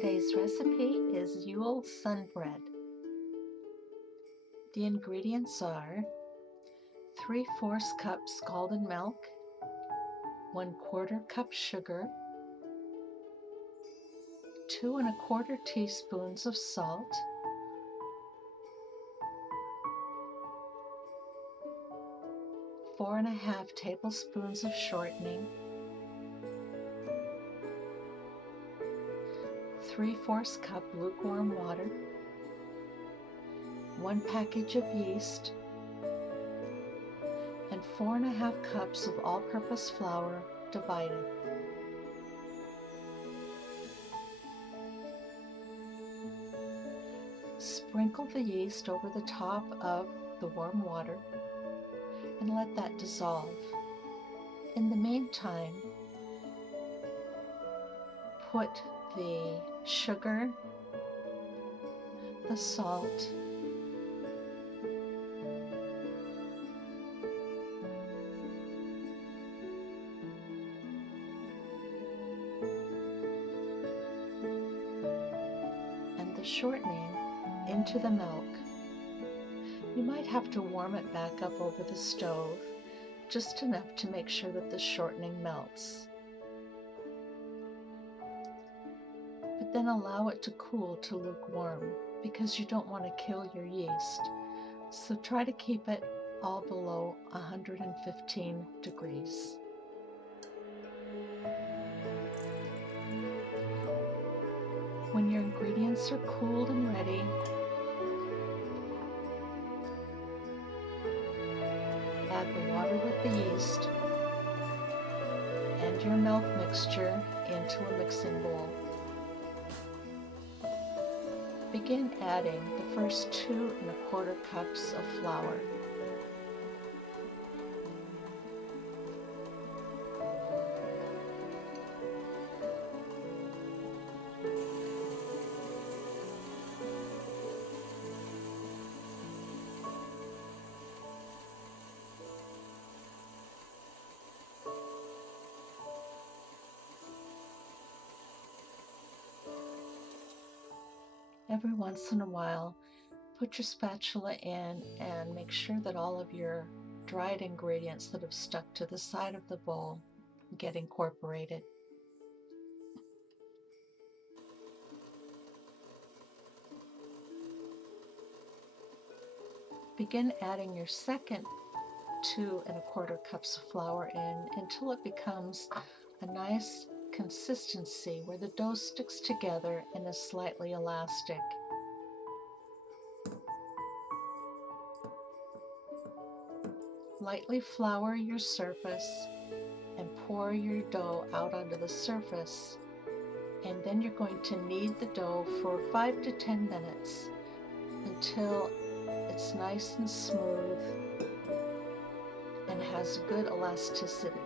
Today's recipe is Yule sun bread. The ingredients are 3/4 cup scalded milk, 1/4 cup sugar, 2 1/4 teaspoons of salt, 4 1/2 tablespoons of shortening, 3/4 cup lukewarm water, 1 package of yeast, and 4 1/2 cups of all-purpose flour divided. Sprinkle the yeast over the top of the warm water and let that dissolve. In the meantime, put the sugar, the salt, and the shortening into the milk. You might have to warm it back up over the stove, just enough to make sure that the shortening melts. But then allow it to cool to lukewarm, because you don't want to kill your yeast. So try to keep it all below 115 degrees. When your ingredients are cooled and ready, add the water with the yeast and your milk mixture into a mixing bowl. Begin adding the first 2 1/4 cups of flour. Every once in a while, put your spatula in and make sure that all of your dried ingredients that have stuck to the side of the bowl get incorporated. Begin adding your second 2 1/4 cups of flour in until it becomes a nice consistency where the dough sticks together and is slightly elastic. Lightly flour your surface and pour your dough out onto the surface, and then you're going to knead the dough for 5 to 10 minutes until it's nice and smooth and has good elasticity.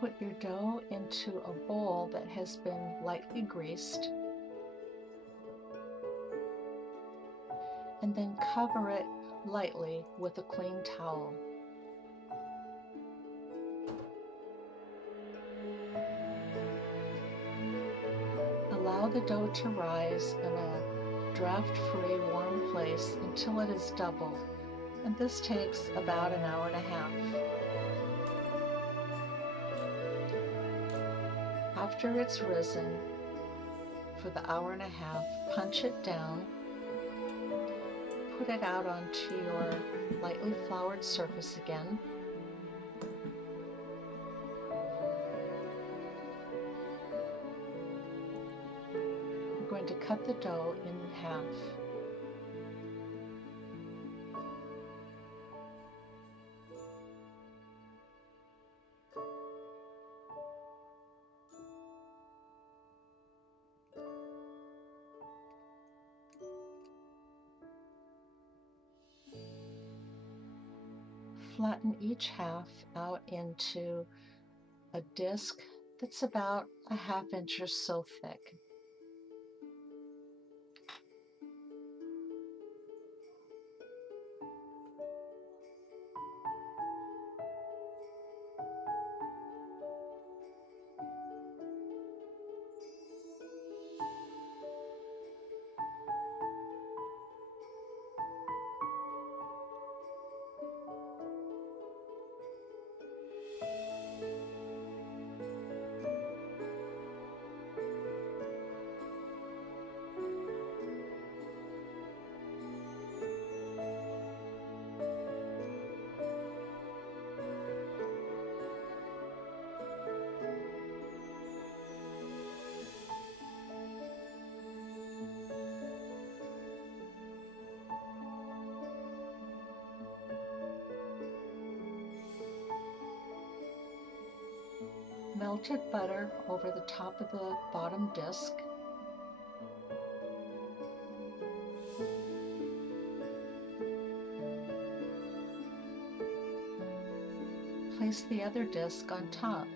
Put your dough into a bowl that has been lightly greased, and then cover it lightly with a clean towel. Allow the dough to rise in a draft-free warm place until it is doubled, and this takes about an hour and a half. After it's risen for the hour and a half, punch it down, put it out onto your lightly floured surface again, going to cut the dough in half. Flatten each half out into a disc that's about a ½ inch or so thick. Melted butter over the top of the bottom disc. Place the other disc on top.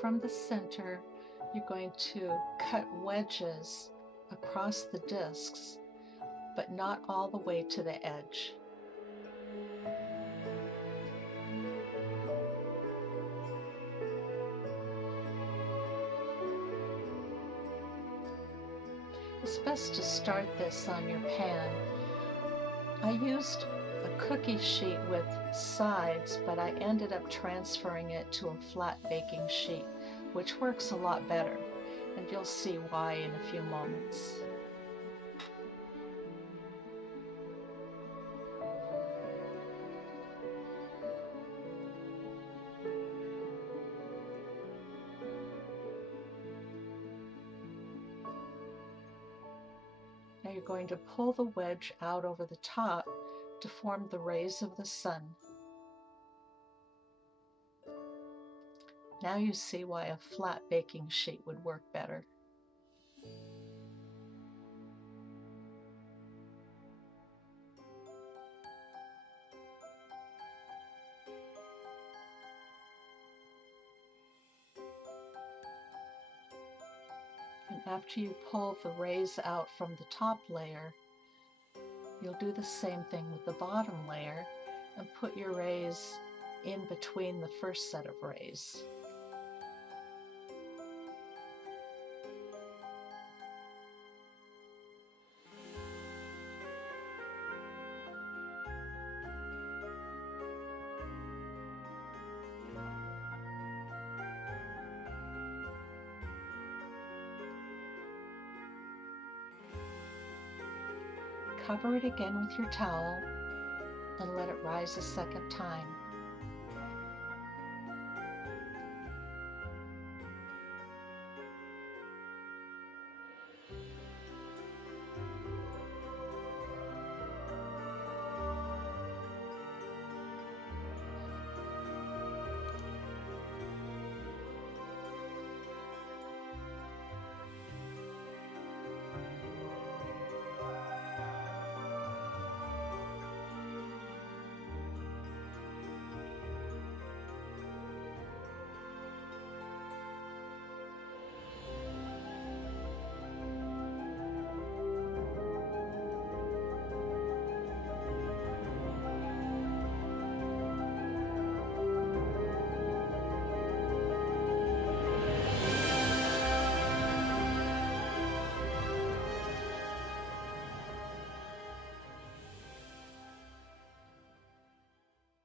From the center, you're going to cut wedges across the discs, but not all the way to the edge. It's best to start this on your pan. I used a cookie sheet with sides, but I ended up transferring it to a flat baking sheet, which works a lot better, and you'll see why in a few moments. Now you're going to pull the wedge out over the top to form the rays of the sun. Now you see why a flat baking sheet would work better. And after you pull the rays out from the top layer, you'll do the same thing with the bottom layer and put your rays in between the first set of rays. Cover it again with your towel and let it rise a second time.